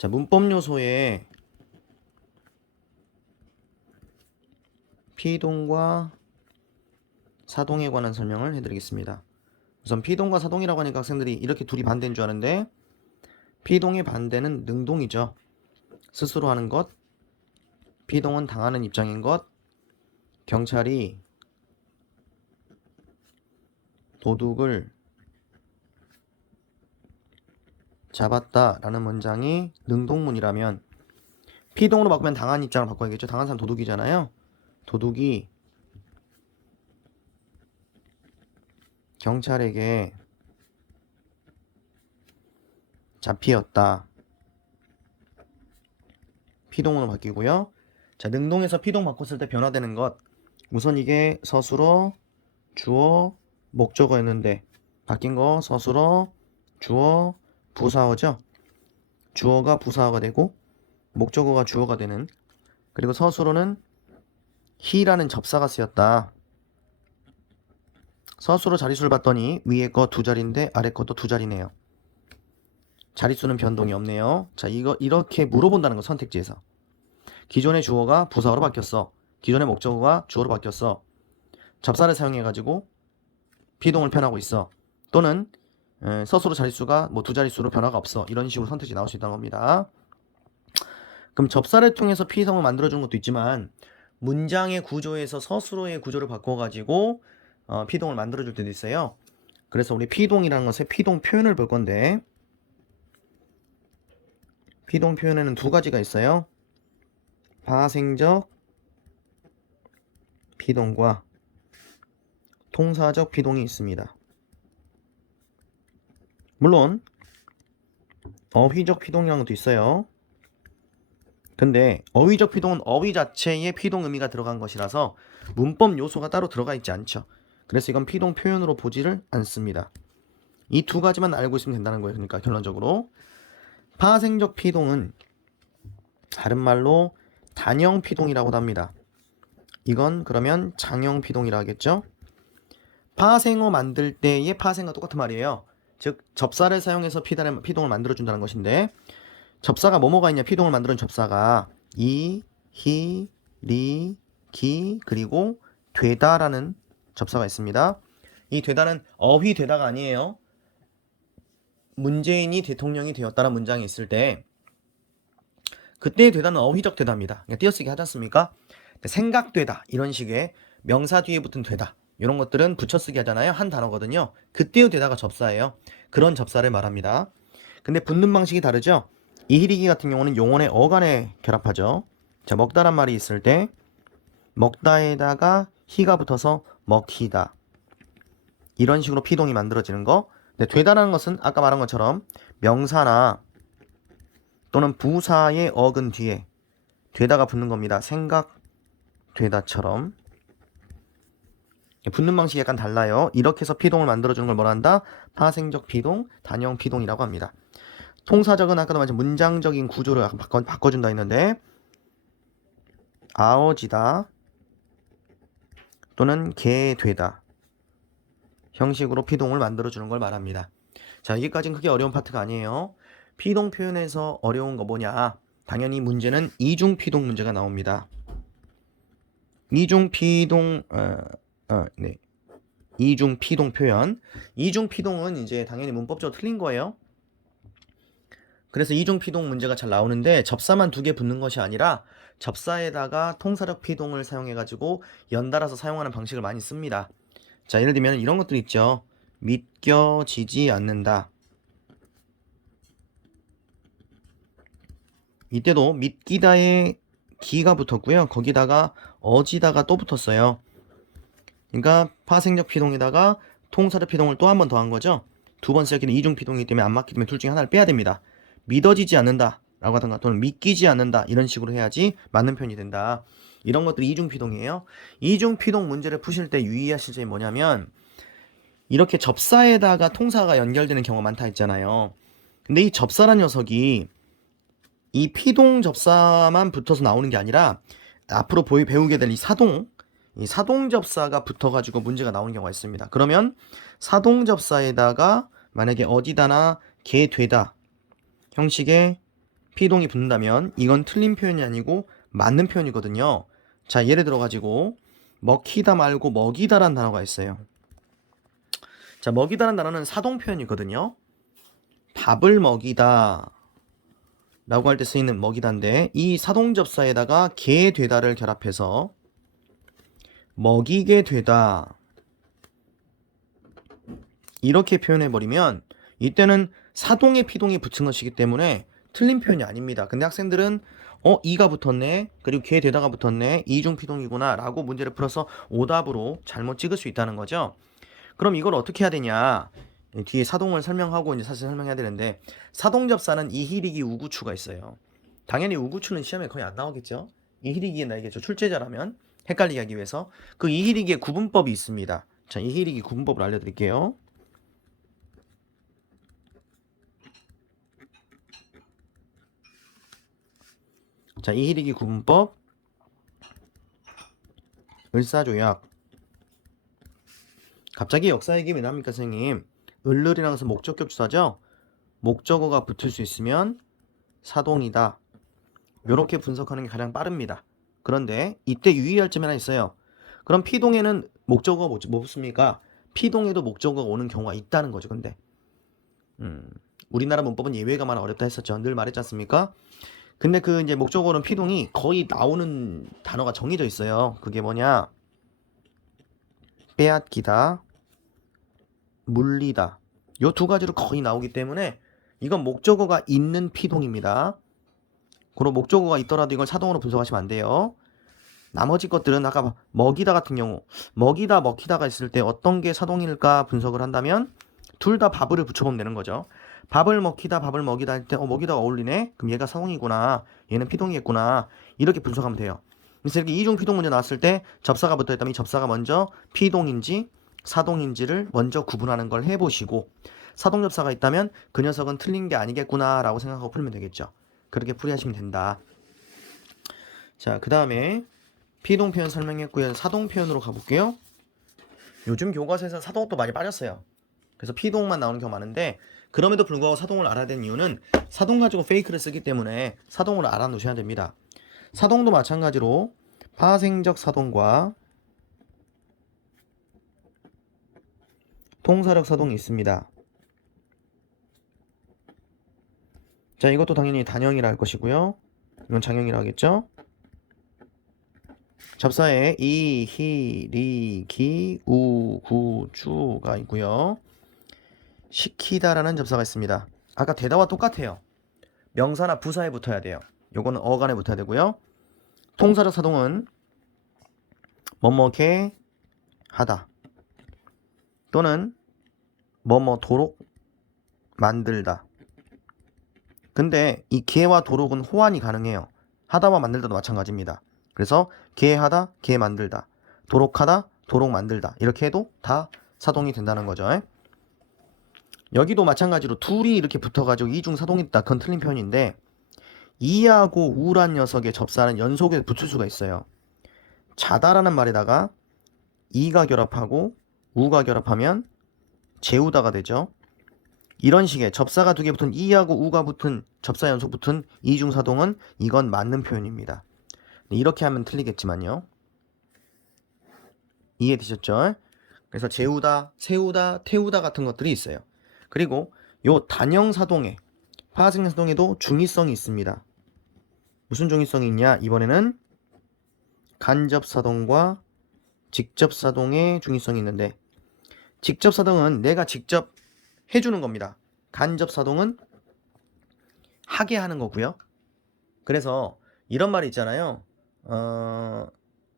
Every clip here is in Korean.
자, 문법 요소에 피동과 사동에 관한 설명을 해드리겠습니다. 우선 피동과 사동이라고 하니까 학생들이 이렇게 둘이 반대인 줄 아는데, 피동의 반대는 능동이죠. 스스로 하는 것. 피동은 당하는 입장인 것. 경찰이 도둑을 잡았다라는 문장이 능동문이라면, 피동으로 바꾸면 당한 입장을 바꿔야겠죠. 당한 사람 도둑이잖아요. 도둑이 경찰에게 잡히었다. 피동으로 바뀌고요. 자, 능동에서 피동 바꿨을 때 변화되는 것. 우선 이게 서술어, 주어, 목적어였는데 바뀐 거 서술어, 주어, 부사어죠. 주어가 부사어가 되고 목적어가 주어가 되는. 그리고 서술어는 he라는 접사가 쓰였다. 서술어 자릿수를 봤더니 위에 거 두 자리인데 아래 것도 두 자리네요. 자릿수는 변동이 없네요. 자, 이거 이렇게 물어본다는 거, 선택지에서. 기존의 주어가 부사어로 바뀌었어. 기존의 목적어가 주어로 바뀌었어. 접사를 사용해가지고 피동을 표현하고 있어. 또는 서술어 자릿수가 뭐 두 자릿수로 변화가 없어. 이런 식으로 선택지 나올 수 있다는 겁니다. 그럼 접사를 통해서 피성을 만들어주는 것도 있지만, 문장의 구조에서 서술어의 구조를 바꿔가지고 피동을 만들어줄 때도 있어요. 그래서 우리 피동이라는 것의 피동 표현을 볼 건데, 피동 표현에는 두 가지가 있어요. 파생적 피동과 통사적 피동이 있습니다. 물론 어휘적 피동이라는 것도 있어요. 근데 어휘적 피동은 어휘 자체에 피동 의미가 들어간 것이라서 문법 요소가 따로 들어가 있지 않죠. 그래서 이건 피동 표현으로 보지를 않습니다. 이 두 가지만 알고 있으면 된다는 거예요. 그러니까 결론적으로 파생적 피동은 다른 말로 단형 피동이라고도 합니다. 이건 그러면 장형 피동이라 하겠죠. 파생어 만들 때의 파생과 똑같은 말이에요. 즉 접사를 사용해서 피동을 만들어준다는 것인데, 접사가 뭐뭐가 있냐. 피동을 만드는 접사가 이, 히, 리, 기, 그리고 되다라는 접사가 있습니다. 이 되다는 어휘 되다가 아니에요. 문재인이 대통령이 되었다는 문장이 있을 때 그때의 되다는 어휘적 되다입니다. 그러니까 띄어쓰기 하지 않습니까? 생각되다 이런 식의 명사 뒤에 붙은 되다 이런 것들은 붙여쓰기 하잖아요. 한 단어거든요. 그때의 되다가 접사예요. 그런 접사를 말합니다. 근데 붙는 방식이 다르죠. 이히리기 같은 경우는 용언의 어간에 결합하죠. 자, 먹다란 말이 있을 때 먹다에다가 히가 붙어서 먹히다 이런 식으로 피동이 만들어지는 거. 근데 되다라는 것은 아까 말한 것처럼 명사나 또는 부사의 어근 뒤에 되다가 붙는 겁니다. 생각되다처럼. 붙는 방식이 약간 달라요. 이렇게 해서 피동을 만들어주는 걸 뭐라 한다? 파생적 피동, 단형 피동이라고 합니다. 통사적은 아까도 말했지만 문장적인 구조를 바꿔준다 했는데, 아어지다 또는 개되다 형식으로 피동을 만들어주는 걸 말합니다. 자, 여기까지는 크게 어려운 파트가 아니에요. 피동 표현에서 어려운 거 뭐냐? 당연히 문제는 이중 피동 문제가 나옵니다. 이중 피동 이중 피동 표현. 이중 피동은 이제 당연히 문법적으로 틀린 거예요. 그래서 이중 피동 문제가 잘 나오는데, 접사만 두 개 붙는 것이 아니라 접사에다가 통사적 피동을 사용해가지고 연달아서 사용하는 방식을 많이 씁니다. 자, 예를 들면 이런 것들 있죠. 믿겨지지 않는다. 이때도 믿기다에 기가 붙었고요. 거기다가 어지다가 또 붙었어요. 그러니까 파생적 피동에다가 통사적 피동을 또 한 번 더한 거죠. 두 번 쓰였기는 이중 피동이기 때문에 안 맞기 때문에 둘 중에 하나를 빼야 됩니다. 믿어지지 않는다 라고 하던가 또는 믿기지 않는다 이런 식으로 해야지 맞는 편이 된다. 이런 것들이 이중 피동이에요. 이중 피동 문제를 푸실 때 유의하실 점이 뭐냐면, 이렇게 접사에다가 통사가 연결되는 경우가 많다 했잖아요. 근데 이 접사란 녀석이 이 피동 접사만 붙어서 나오는 게 아니라 앞으로 배우게 될 이 사동 접사가 붙어가지고 문제가 나오는 경우가 있습니다. 그러면 사동 접사에다가 만약에 어디다나 개 되다 형식의 피동이 붙는다면 이건 틀린 표현이 아니고 맞는 표현이거든요. 자, 예를 들어 가지고 먹히다 말고 먹이다라는 단어가 있어요. 자, 먹이다라는 단어는 사동 표현이거든요. 밥을 먹이다 라고 할 때 쓰이는 먹이다인데 이 사동접사에다가 게 되다를 결합해서 먹이게 되다 이렇게 표현해버리면 이때는 사동에 피동이 붙은 것이기 때문에 틀린 표현이 아닙니다. 근데 학생들은 이가 붙었네, 그리고 게 되다가 붙었네, 이중 피동이구나 라고 문제를 풀어서 오답으로 잘못 찍을 수 있다는 거죠. 그럼 이걸 어떻게 해야 되냐, 뒤에 사동을 설명하고 이제 사실 설명해야 되는데, 사동접사는 이희리기 우구추가 있어요. 당연히 우구추는 시험에 거의 안 나오겠죠. 이희리기에 나이겠죠. 출제자라면 헷갈리게 하기 위해서 그 이희리기의 구분법이 있습니다. 자, 이희리기 구분법을 알려드릴게요. 자, 이희리기 구분법 을사조약. 갑자기 역사 얘기 왜 나옵니까 선생님? 을을이라는 것은 목적격 주사죠. 목적어가 붙을 수 있으면 사동이다. 이렇게 분석하는 게 가장 빠릅니다. 그런데 이때 유의할 점이 하나 있어요. 그럼 피동에는 목적어가 뭐 붙습니까? 피동에도 목적어가 오는 경우가 있다는 거죠. 근데 우리나라 문법은 예외가 많아 어렵다 했었죠. 늘 말했지 않습니까? 근데 그 이제 목적어는 피동이 거의 나오는 단어가 정해져 있어요. 그게 뭐냐? 빼앗기다, 물리다. 요 두 가지로 거의 나오기 때문에 이건 목적어가 있는 피동입니다. 그리고 목적어가 있더라도 이걸 사동으로 분석하시면 안 돼요. 나머지 것들은 아까 먹이다 같은 경우, 먹이다, 먹히다가 있을 때 어떤 게 사동일까 분석을 한다면 둘 다 밥을 붙여보면 되는 거죠. 밥을 먹히다, 밥을 먹이다 할 때 먹이다가 어울리네? 그럼 얘가 사동이구나, 얘는 피동이겠구나, 이렇게 분석하면 돼요. 그래서 이렇게 이중 피동 문제 나왔을 때 접사가 붙어있다면 이 접사가 먼저 피동인지 사동인지를 먼저 구분하는 걸 해보시고, 사동 접사가 있다면 그 녀석은 틀린 게 아니겠구나 라고 생각하고 풀면 되겠죠. 그렇게 풀이하시면 된다. 자, 그 다음에 피동 표현 설명했고요. 사동 표현으로 가볼게요. 요즘 교과서에서 사동도 많이 빠졌어요. 그래서 피동만 나오는 경우가 많은데, 그럼에도 불구하고 사동을 알아야 되는 이유는 사동 가지고 페이크를 쓰기 때문에 사동을 알아놓으셔야 됩니다. 사동도 마찬가지로 파생적 사동과 통사력 사동이 있습니다. 자, 이것도 당연히 단형이라 할 것이고요. 이건 장형이라 하겠죠. 접사에 이, 히, 리, 기, 우, 구, 주가 있고요. 시키다라는 접사가 있습니다. 아까 되다와 똑같아요. 명사나 부사에 붙어야 돼요. 요거는 어간에 붙어야 되고요. 통사적 사동은 뭐뭐게 하다 또는 뭐뭐도록 만들다. 근데 이 게와 도록은 호환이 가능해요. 하다와 만들다도 마찬가지입니다. 그래서 게 하다, 게 만들다, 도록하다, 도록 만들다 이렇게 해도 다 사동이 된다는 거죠. 여기도 마찬가지로 둘이 이렇게 붙어가지고 이중 사동이 있다. 그건 틀린 표현인데 이하고 우란 녀석의 접사는 연속에 붙을 수가 있어요. 자다라는 말에다가 이가 결합하고 우가 결합하면 재우다가 되죠. 이런 식의 접사가 두 개 붙은 이하고 우가 붙은 접사 연속 붙은 이중사동은 이건 맞는 표현입니다. 이렇게 하면 틀리겠지만요. 이해되셨죠? 그래서 재우다, 세우다, 태우다 같은 것들이 있어요. 그리고 요 단형사동에 파생사동에도 중의성이 있습니다. 무슨 중의성이 있냐? 이번에는 간접사동과 직접사동의 중의성이 있는데, 직접사동은 내가 직접 해주는 겁니다. 간접사동은 하게 하는 거고요. 그래서 이런 말이 있잖아요.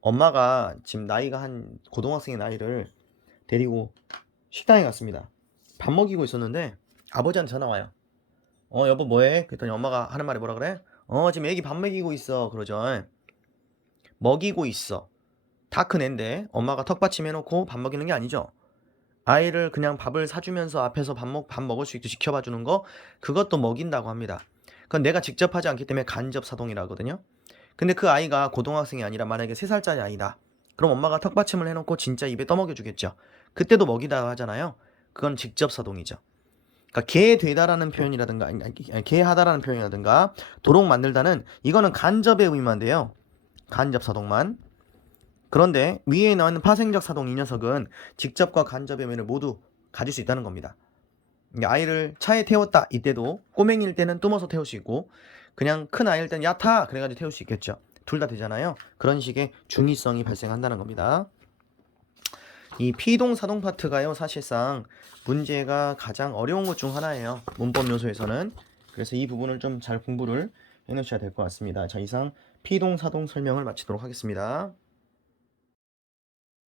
엄마가 지금 나이가 한 고등학생의 나이를 데리고 식당에 갔습니다. 밥 먹이고 있었는데 아버지한테 전화 와요. 여보 뭐해? 그랬더니 엄마가 하는 말이 뭐라 그래? 지금 애기 밥 먹이고 있어. 그러죠. 먹이고 있어. 다 큰 애인데 엄마가 턱받침 해놓고 밥 먹이는 게 아니죠. 아이를 그냥 밥을 사주면서 앞에서 밥 먹을 수 있도록 지켜봐 주는 거, 그것도 먹인다고 합니다. 그건 내가 직접 하지 않기 때문에 간접사동이라 하거든요. 근데 그 아이가 고등학생이 아니라 만약에 3살짜리 아이다. 그럼 엄마가 턱받침을 해놓고 진짜 입에 떠먹여 주겠죠. 그때도 먹이다 하잖아요. 그건 직접사동이죠. 그러니까 개되다라는 표현이라든가 개하다라는 표현이라든가 도록 만들다는 이거는 간접의 의미만 돼요. 간접 사동만. 그런데 위에 나와 있는 파생적 사동 이 녀석은 직접과 간접의 의미를 모두 가질 수 있다는 겁니다. 아이를 차에 태웠다 이때도 꼬맹이일 때는 뿜어서 태울 수 있고 그냥 큰 아이일 때는 야타 그래가지고 태울 수 있겠죠. 둘 다 되잖아요. 그런 식의 중의성이 발생한다는 겁니다. 이 피동사동 파트가요 사실상 문제가 가장 어려운 것 중 하나예요. 문법 요소에서는. 그래서 이 부분을 좀 잘 공부를 해놓으셔야 될 것 같습니다. 자, 이상 피동사동 설명을 마치도록 하겠습니다.